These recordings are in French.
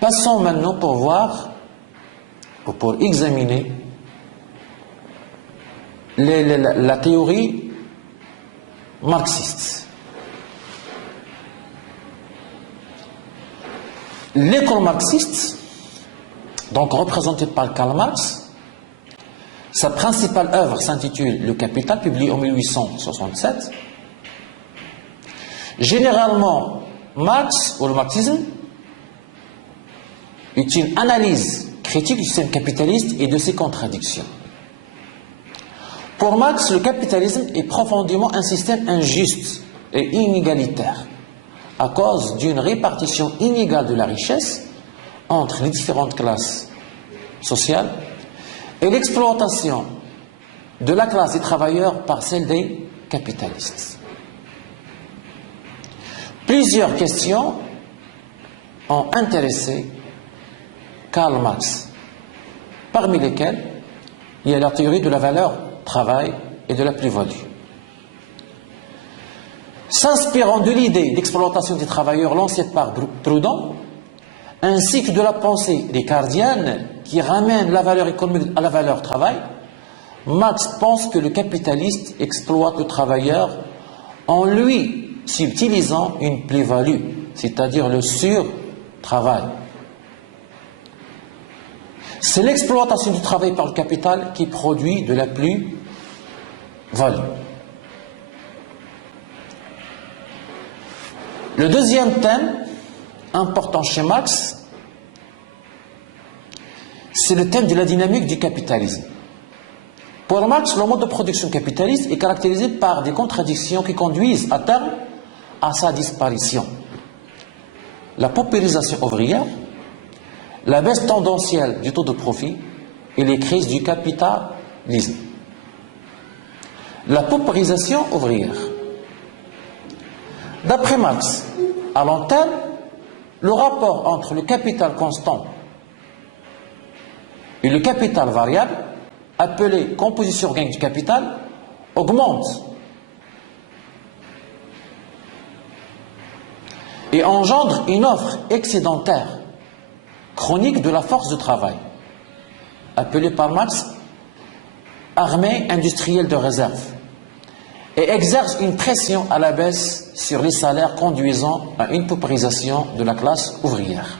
Passons maintenant pour voir, ou pour examiner la théorie marxiste. L'école marxiste, donc représentée par Karl Marx, sa principale œuvre s'intitule Le Capital, publié en 1867. Généralement, Marx, ou le marxisme, est une analyse critique du système capitaliste et de ses contradictions. Pour Marx, le capitalisme est profondément un système injuste et inégalitaire, à cause d'une répartition inégale de la richesse entre les différentes classes sociales et l'exploitation de la classe des travailleurs par celle des capitalistes. Plusieurs questions ont intéressé Karl Marx, parmi lesquelles il y a la théorie de la valeur travail et de la plus-value. S'inspirant de l'idée d'exploitation des travailleurs lancée par Proudhon, ainsi que de la pensée descartienne qui ramène la valeur économique à la valeur travail, Marx pense que le capitaliste exploite le travailleur en lui subtilisant une plus-value, c'est-à-dire le sur-travail. C'est l'exploitation du travail par le capital qui produit de la plus-value. Le deuxième thème important chez Marx, c'est le thème de la dynamique du capitalisme. Pour Marx, le mode de production capitaliste est caractérisé par des contradictions qui conduisent à terme à sa disparition. La paupérisation ouvrière, la baisse tendancielle du taux de profit et les crises du capitalisme. La paupérisation ouvrière. D'après Marx, à long terme, le rapport entre le capital constant et le capital variable, appelé composition organique du capital, augmente et engendre une offre excédentaire chronique de la force de travail, appelée par Marx armée industrielle de réserve, et exerce une pression à la baisse sur les salaires conduisant à une paupérisation de la classe ouvrière.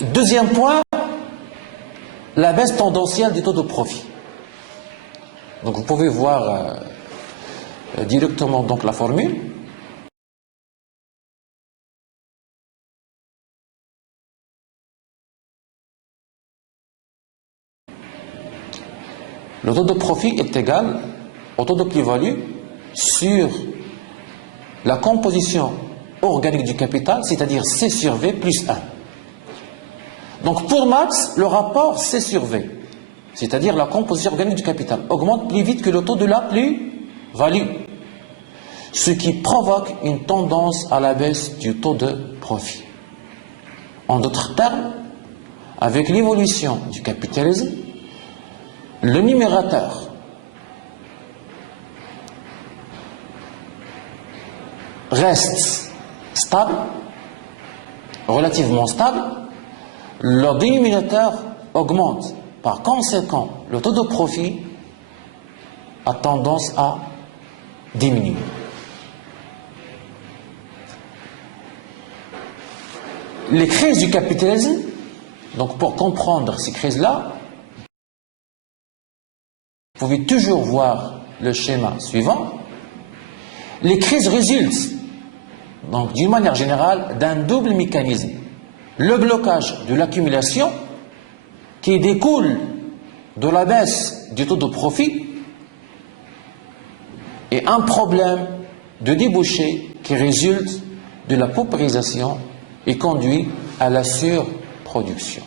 Deuxième point, la baisse tendancielle des taux de profit. Donc vous pouvez voir directement donc la formule. Le taux de profit est égal au taux de plus-value sur la composition organique du capital, c'est-à-dire C sur V plus 1. Donc pour Marx, le rapport C sur V, c'est-à-dire la composition organique du capital, augmente plus vite que le taux de la plus-value, ce qui provoque une tendance à la baisse du taux de profit. En d'autres termes, avec l'évolution du capitalisme, le numérateur reste stable, relativement stable, le dénominateur augmente. Par conséquent, le taux de profit a tendance à diminuer. Les crises du capitalisme, donc pour comprendre ces crises-là, vous pouvez toujours voir le schéma suivant. Les crises résultent, donc d'une manière générale, d'un double mécanisme. Le blocage de l'accumulation qui découle de la baisse du taux de profit et un problème de débouché qui résulte de la paupérisation et conduit à la surproduction.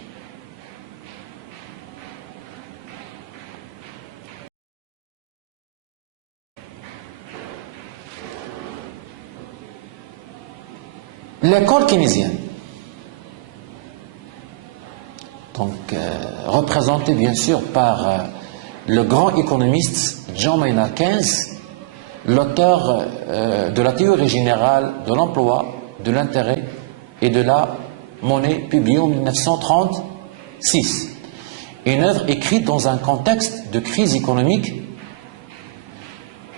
L'école keynésienne, donc représentée bien sûr par le grand économiste John Maynard Keynes, l'auteur de la théorie générale de l'emploi, de l'intérêt et de la monnaie, publiée en 1936. Une œuvre écrite dans un contexte de crise économique,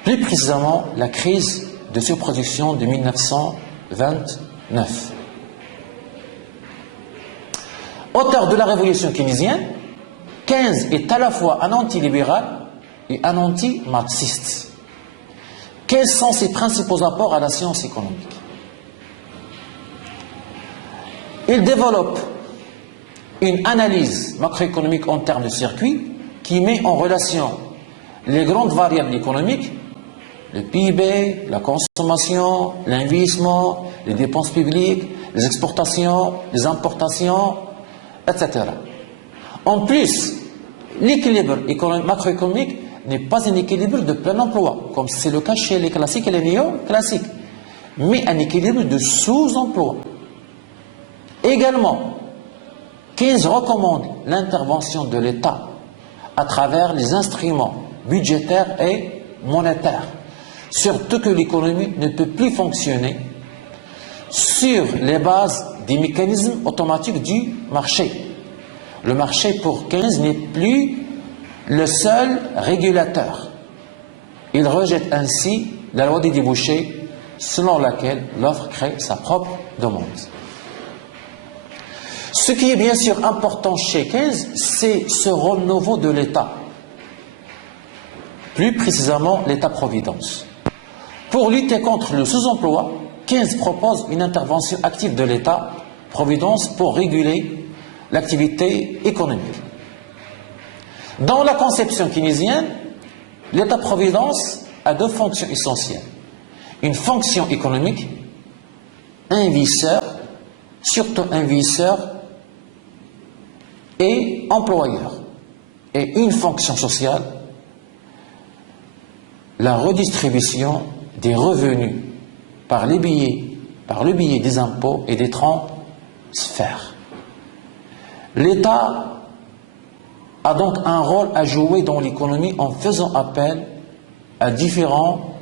plus précisément la crise de surproduction de 1929. Auteur de la révolution keynesienne, Keynes est à la fois un anti-libéral et un anti-marxiste. Quels sont ses principaux apports à la science économique? Il développe une analyse macroéconomique en termes de circuit qui met en relation les grandes variables économiques, le PIB, la consommation, l'investissement, les dépenses publiques, les exportations, les importations, etc. En plus, l'équilibre macroéconomique n'est pas un équilibre de plein emploi, comme c'est le cas chez les classiques et les néo-classiques, mais un équilibre de sous-emploi. Également, Keynes recommande l'intervention de l'État à travers les instruments budgétaires et monétaires, surtout que l'économie ne peut plus fonctionner sur les bases des mécanismes automatiques du marché. Le marché pour Keynes n'est plus le seul régulateur. Il rejette ainsi la loi des débouchés selon laquelle l'offre crée sa propre demande. Ce qui est bien sûr important chez Keynes, c'est ce rôle nouveau de l'État. Plus précisément, l'État-providence. Pour lutter contre le sous-emploi, Keynes propose une intervention active de l'État-providence pour réguler l'activité économique. Dans la conception keynésienne, l'État-providence a deux fonctions essentielles. Une fonction économique, investisseur, surtout investisseur et employeur. Et une fonction sociale, la redistribution des revenus par le biais des impôts et des transferts. L'État a donc un rôle à jouer dans l'économie en faisant appel à différents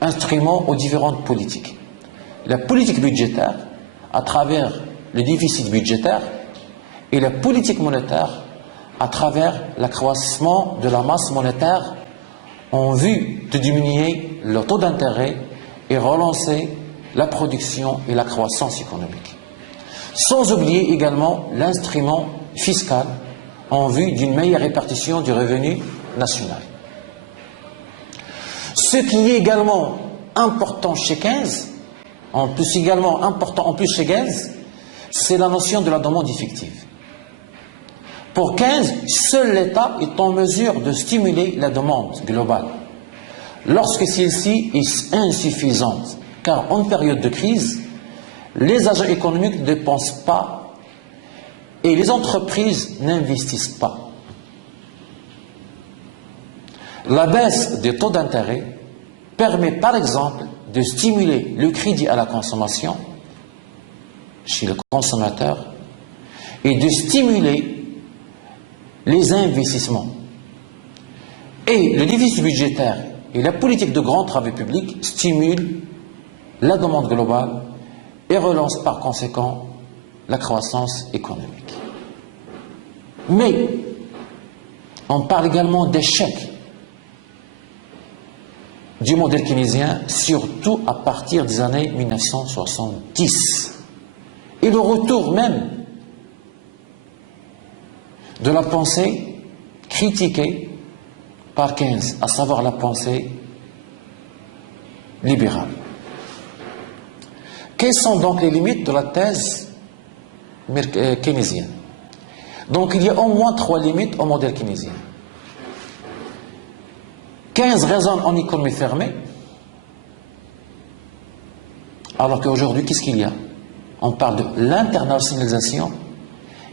instruments aux différentes politiques. La politique budgétaire, à travers le déficit budgétaire, et la politique monétaire, à travers l'accroissement de la masse monétaire en vue de diminuer le taux d'intérêt et relancer la production et la croissance économique. Sans oublier également l'instrument fiscal en vue d'une meilleure répartition du revenu national. Ce qui est également important chez Keynes, en plus chez Keynes, c'est la notion de la demande effective. Pour Keynes, seul l'État est en mesure de stimuler la demande globale, lorsque celle-ci est insuffisante, car en période de crise, les agents économiques ne dépensent pas et les entreprises n'investissent pas. La baisse des taux d'intérêt permet par exemple de stimuler le crédit à la consommation chez le consommateur et de stimuler les investissements. Et le déficit budgétaire et la politique de grands travaux publics stimulent la demande globale et relance par conséquent la croissance économique. Mais on parle également d'échec du modèle keynésien, surtout à partir des années 1970. Et le retour même de la pensée critiquée par Keynes, à savoir la pensée libérale. Quelles sont donc les limites de la thèse keynésienne? Donc il y a au moins 3 limites au modèle keynésien. Keynes raisonne en économie fermée, alors qu'aujourd'hui, qu'est-ce qu'il y a? On parle de l'internationalisation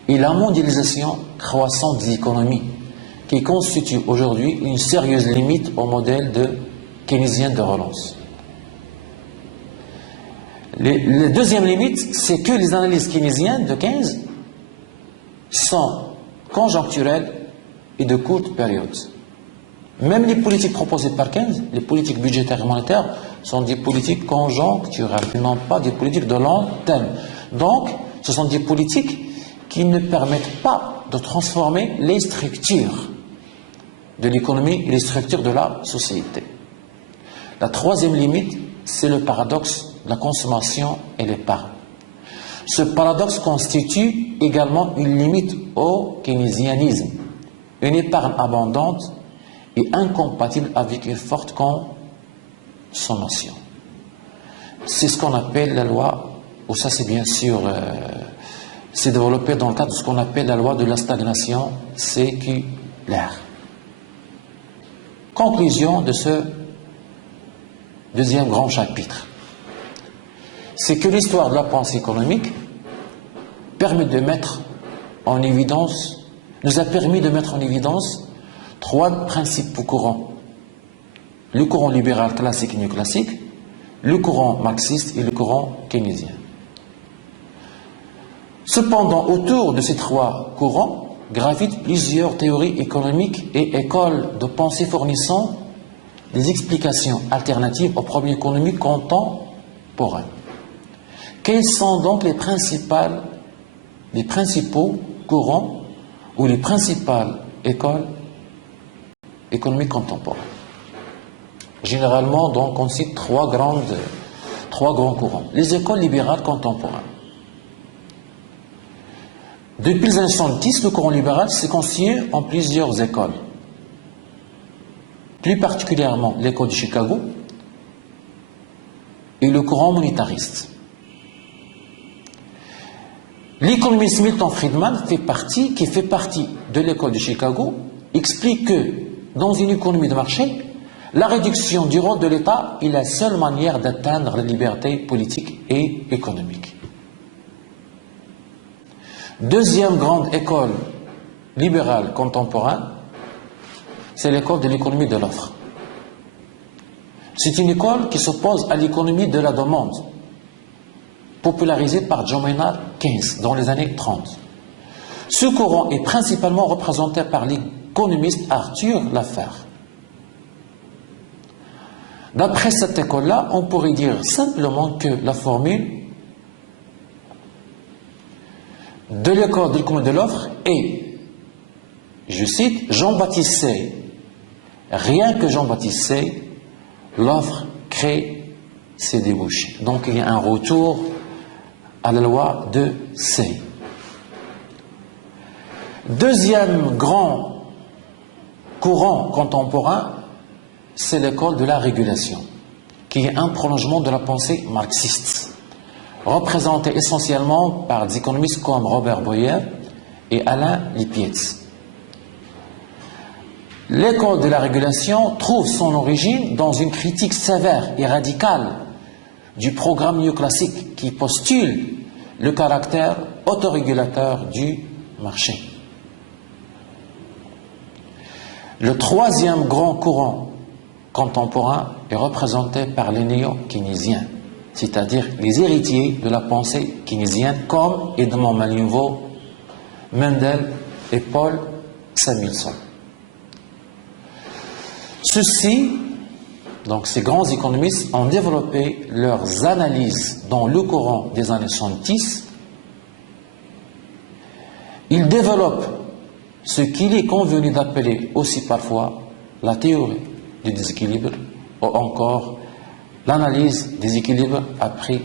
et la mondialisation croissante des économies, qui constitue aujourd'hui une sérieuse limite au modèle keynésien de relance. La deuxième limite, c'est que les analyses keynésiennes de Keynes sont conjoncturelles et de courte période. Même les politiques proposées par Keynes, les politiques budgétaires et monétaires, sont des politiques conjoncturelles, qui n'ont pas des politiques de long terme. Donc, ce sont des politiques qui ne permettent pas de transformer les structures de l'économie et les structures de la société. La troisième limite, c'est le paradoxe de la consommation et l'épargne. Ce paradoxe constitue également une limite au keynésianisme. Une épargne abondante est incompatible avec une forte consommation. C'est ce qu'on appelle la loi, ou ça c'est bien sûr, c'est développé dans le cadre de ce qu'on appelle la loi de la stagnation séculaire. Conclusion de ce deuxième grand chapitre, c'est que l'histoire de la pensée économique permet de mettre en évidence, nous a permis de mettre en évidence trois principaux courants. Le courant libéral classique et néoclassique, le courant marxiste et le courant keynésien. Cependant, autour de ces trois courants gravitent plusieurs théories économiques et écoles de pensée fournissant des explications alternatives aux problèmes économiques contemporains. Quels sont donc les principaux courants ou les principales écoles économiques contemporaines? Généralement, donc, on cite trois grands courants. Les écoles libérales contemporaines. Depuis les années 70, le courant libéral s'est constitué en plusieurs écoles. Plus particulièrement l'école de Chicago et le courant monétariste. L'économiste Milton Friedman qui fait partie de l'école de Chicago, explique que dans une économie de marché, la réduction du rôle de l'État est la seule manière d'atteindre la liberté politique et économique. Deuxième grande école libérale contemporaine, c'est l'école de l'économie de l'offre. C'est une école qui s'oppose à l'économie de la demande, popularisée par John Maynard Keynes dans les années 30. Ce courant est principalement représenté par l'économiste Arthur Laffer. D'après cette école-là, on pourrait dire simplement que la formule de l'école de l'économie de l'offre est, je cite, Jean-Baptiste Say, rien que Jean-Baptiste Say, l'offre crée ses débouchés. Donc il y a un retour à la loi de Say. Deuxième grand courant contemporain, c'est l'école de la régulation, qui est un prolongement de la pensée marxiste, représentée essentiellement par des économistes comme Robert Boyer et Alain Lippietz. L'école de la régulation trouve son origine dans une critique sévère et radicale du programme néoclassique qui postule le caractère autorégulateur du marché. Le troisième grand courant contemporain est représenté par les néo-keynésiens, c'est-à-dire les héritiers de la pensée keynésienne comme Edmond Malraux, Mendel et Paul Samuelson. Ceux-ci, donc ces grands économistes, ont développé leurs analyses dans le courant des années 70. Ils développent ce qu'il est convenu d'appeler aussi parfois la théorie du déséquilibre ou encore l'analyse des équilibres après